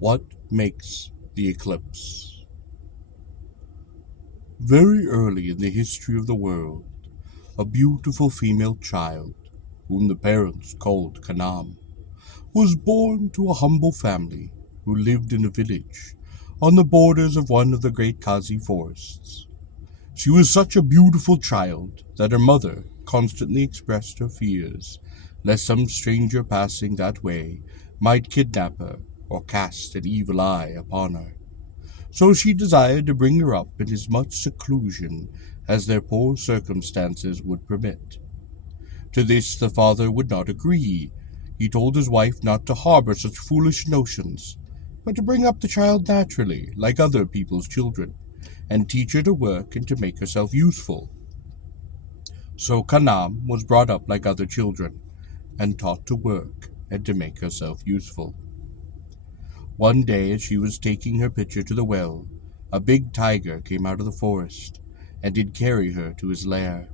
What makes the eclipse? Very early in the history of the world, a beautiful female child, whom the parents called Kanam, was born to a humble family who lived in a village on the borders of one of the great Khazi forests. She was such a beautiful child that her mother constantly expressed her fears lest some stranger passing that way might kidnap her or cast an evil eye upon her. So she desired to bring her up in as much seclusion as their poor circumstances would permit. To this the father would not agree. He told his wife not to harbor such foolish notions, but to bring up the child naturally, like other people's children, and teach her to work and to make herself useful. So Kanam was brought up like other children, and taught to work and to make herself useful. One day, as she was taking her pitcher to the well, a big tiger came out of the forest, and did carry her to his lair.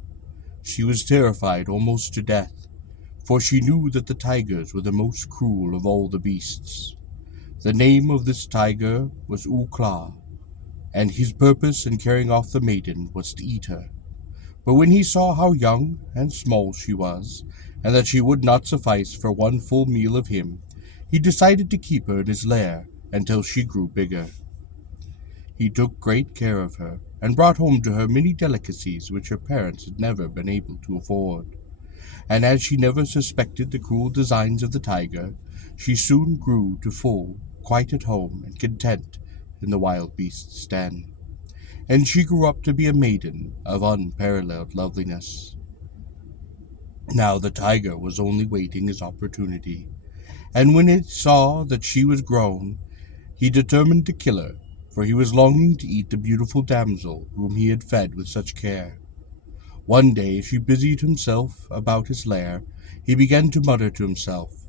She was terrified almost to death, for she knew that the tigers were the most cruel of all the beasts. The name of this tiger was Ukla, and his purpose in carrying off the maiden was to eat her. But when he saw how young and small she was, and that she would not suffice for one full meal of him, he decided to keep her in his lair until she grew bigger. He took great care of her, and brought home to her many delicacies which her parents had never been able to afford. And as she never suspected the cruel designs of the tiger, she soon grew to full, quite at home and content in the wild beast's den. And she grew up to be a maiden of unparalleled loveliness. Now the tiger was only waiting his opportunity, and when it saw that she was grown, he determined to kill her, for he was longing to eat the beautiful damsel whom he had fed with such care. One day, as he busied himself about his lair, he began to mutter to himself,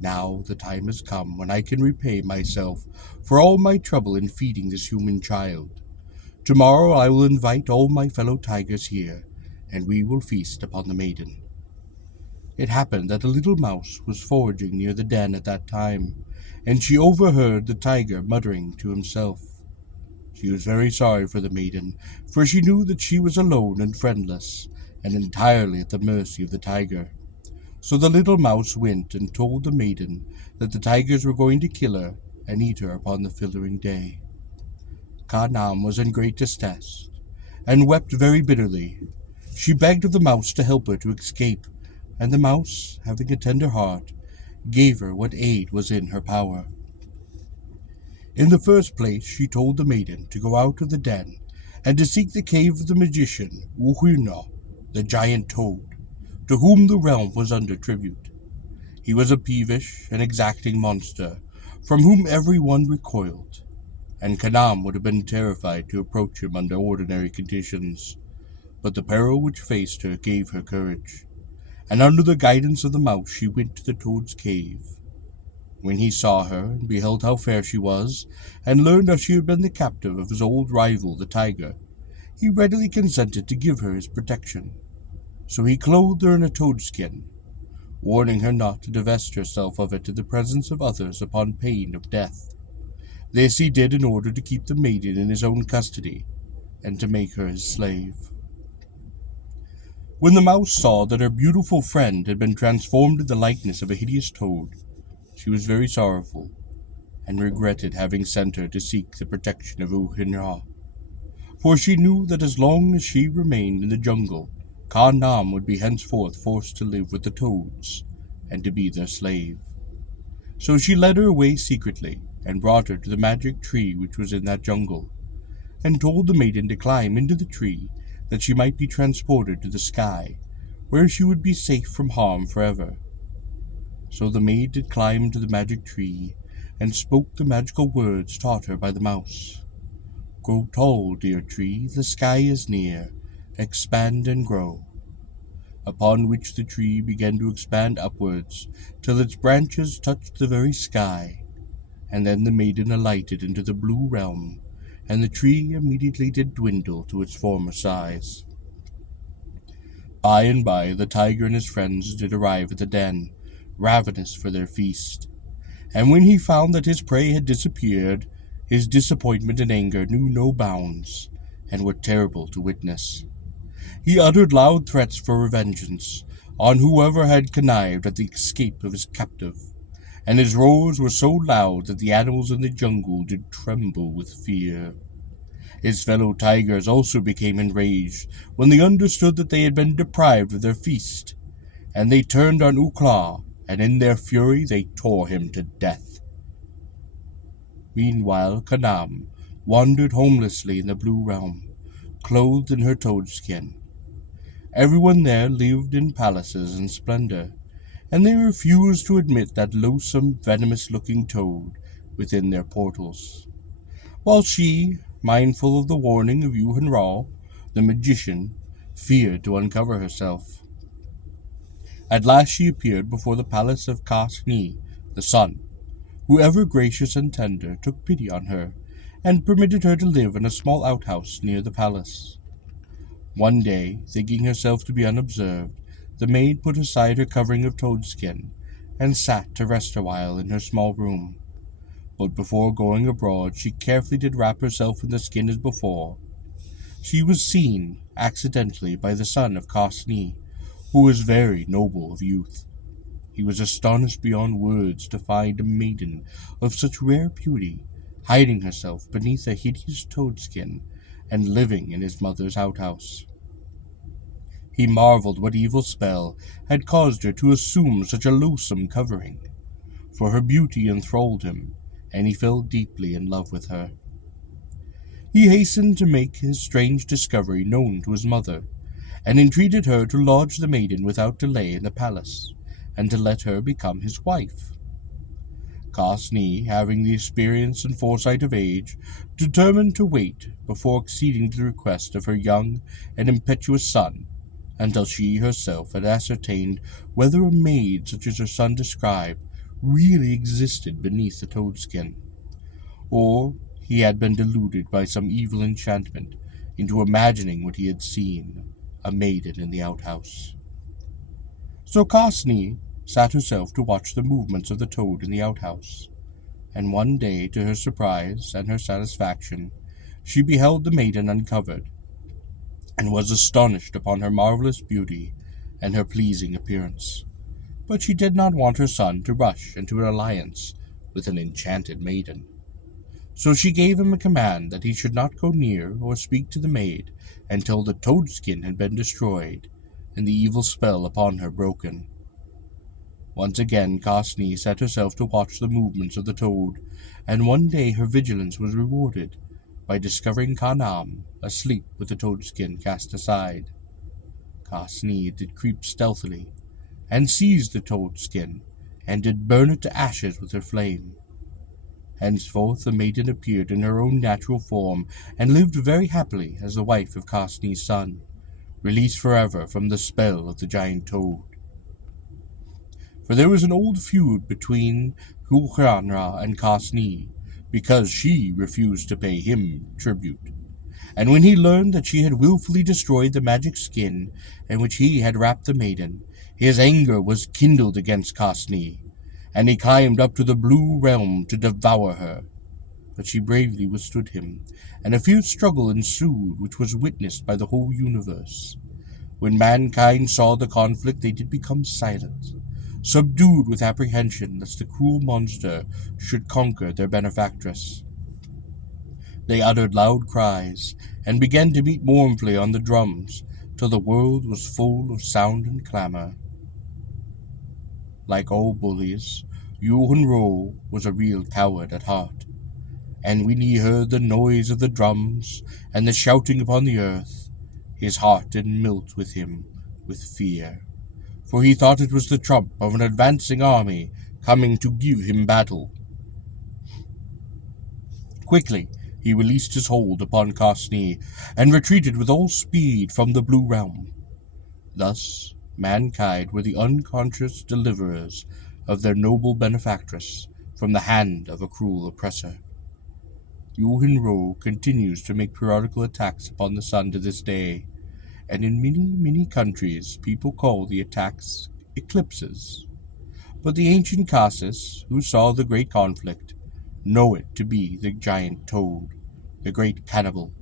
"Now the time has come when I can repay myself for all my trouble in feeding this human child. Tomorrow I will invite all my fellow tigers here, and we will feast upon the maiden." It happened that a little mouse was foraging near the den at that time, and she overheard the tiger muttering to himself. She was very sorry for the maiden, for she knew that she was alone and friendless, and entirely at the mercy of the tiger. So the little mouse went and told the maiden that the tigers were going to kill her and eat her upon the following day. Kanam was in great distress, and wept very bitterly. She begged of the mouse to help her to escape, and the mouse, having a tender heart, gave her what aid was in her power. In the first place, she told the maiden to go out of the den, and to seek the cave of the magician, Uhino, the giant toad, to whom the realm was under tribute. He was a peevish and exacting monster, from whom every one recoiled, and Kanam would have been terrified to approach him under ordinary conditions. But the peril which faced her gave her courage, and under the guidance of the mouse she went to the toad's cave. When he saw her, and beheld how fair she was, and learned how she had been the captive of his old rival the tiger, he readily consented to give her his protection. So he clothed her in a toad skin, warning her not to divest herself of it in the presence of others upon pain of death. This he did in order to keep the maiden in his own custody, and to make her his slave. When the mouse saw that her beautiful friend had been transformed in the likeness of a hideous toad, she was very sorrowful, and regretted having sent her to seek the protection of Uhinra, for she knew that as long as she remained in the jungle, Kanam would be henceforth forced to live with the toads, and to be their slave. So she led her away secretly, and brought her to the magic tree which was in that jungle, and told the maiden to climb into the tree, that she might be transported to the sky, where she would be safe from harm forever. So the maid did climb to the magic tree, and spoke the magical words taught her by the mouse. "Grow tall, dear tree, the sky is near, expand and grow." Upon which the tree began to expand upwards, till its branches touched the very sky, and then the maiden alighted into the blue realm, and the tree immediately did dwindle to its former size. By and by the tiger and his friends did arrive at the den, ravenous for their feast, And when he found that his prey had disappeared, his disappointment and anger knew no bounds, and were terrible to witness. He uttered loud threats for vengeance on whoever had connived at the escape of his captive, and his roars were so loud that the animals in the jungle did tremble with fear. His fellow tigers also became enraged when they understood that they had been deprived of their feast, and they turned on Ukla, and in their fury they tore him to death. Meanwhile, Kanam wandered homelessly in the Blue Realm, clothed in her toad skin. Everyone there lived in palaces and splendor, and they refused to admit that loathsome, venomous-looking toad within their portals. While she, mindful of the warning of Yuhan Ra, the magician, feared to uncover herself. At last she appeared before the palace of Khas-Ni, the sun, who, ever gracious and tender, took pity on her, and permitted her to live in a small outhouse near the palace. One day, thinking herself to be unobserved, the maid put aside her covering of toad skin, and sat to rest awhile in her small room. But before going abroad, she carefully did wrap herself in the skin as before. She was seen, accidentally, by the son of Khas-Ni, who was very noble of youth. He was astonished beyond words to find a maiden of such rare beauty, hiding herself beneath a hideous toad skin, and living in his mother's outhouse. He marveled what evil spell had caused her to assume such a loathsome covering, for her beauty enthralled him, and he fell deeply in love with her. He hastened to make his strange discovery known to his mother, and entreated her to lodge the maiden without delay in the palace, and to let her become his wife. Khas-Ni, having the experience and foresight of age, determined to wait before acceding to the request of her young and impetuous son, until she herself had ascertained whether a maid such as her son described really existed beneath the toadskin, or he had been deluded by some evil enchantment into imagining what he had seen, a maiden in the outhouse. So Khas-Ni sat herself to watch the movements of the toad in the outhouse, and one day, to her surprise and her satisfaction, she beheld the maiden uncovered, and was astonished upon her marvelous beauty and her pleasing appearance. But she did not want her son to rush into an alliance with an enchanted maiden. So she gave him a command that he should not go near or speak to the maid until the toadskin had been destroyed and the evil spell upon her broken. Once again Khas-Ni set herself to watch the movements of the toad, and one day her vigilance was rewarded by discovering Khanam asleep with the toadskin cast aside. Khas-Ni did creep stealthily, and seized the toadskin, and did burn it to ashes with her flame. Henceforth the maiden appeared in her own natural form, and lived very happily as the wife of Khas-Ni's son, released forever from the spell of the giant toad. For there was an old feud between Hulkhanra and Khas-Ni, because she refused to pay him tribute. And when he learned that she had wilfully destroyed the magic skin in which he had wrapped the maiden, his anger was kindled against Khas-Ni, and he climbed up to the Blue Realm to devour her. But she bravely withstood him, and a fierce struggle ensued which was witnessed by the whole universe. When mankind saw the conflict, they did become silent, subdued with apprehension lest the cruel monster should conquer their benefactress. They uttered loud cries, and began to beat mournfully on the drums, till the world was full of sound and clamor. Like all bullies, Yuhan Ro was a real coward at heart, and when he heard the noise of the drums and the shouting upon the earth, his heart did melt with him with fear, for he thought it was the trump of an advancing army coming to give him battle. Quickly he released his hold upon Khas-Ni, and retreated with all speed from the Blue Realm. Thus mankind were the unconscious deliverers of their noble benefactress from the hand of a cruel oppressor. Yuhan Ro continues to make periodical attacks upon the sun to this day, and in many, many countries people call the attacks eclipses. But the ancient Khasis, who saw the great conflict, know it to be the giant toad, the great cannibal,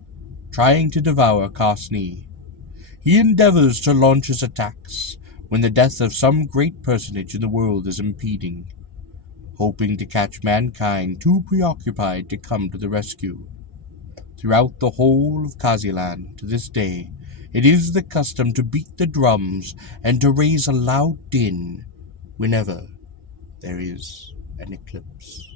trying to devour Khasni. He endeavors to launch his attacks when the death of some great personage in the world is impeding, hoping to catch mankind too preoccupied to come to the rescue. Throughout the whole of Kaziland, to this day, it is the custom to beat the drums and to raise a loud din whenever there is an eclipse.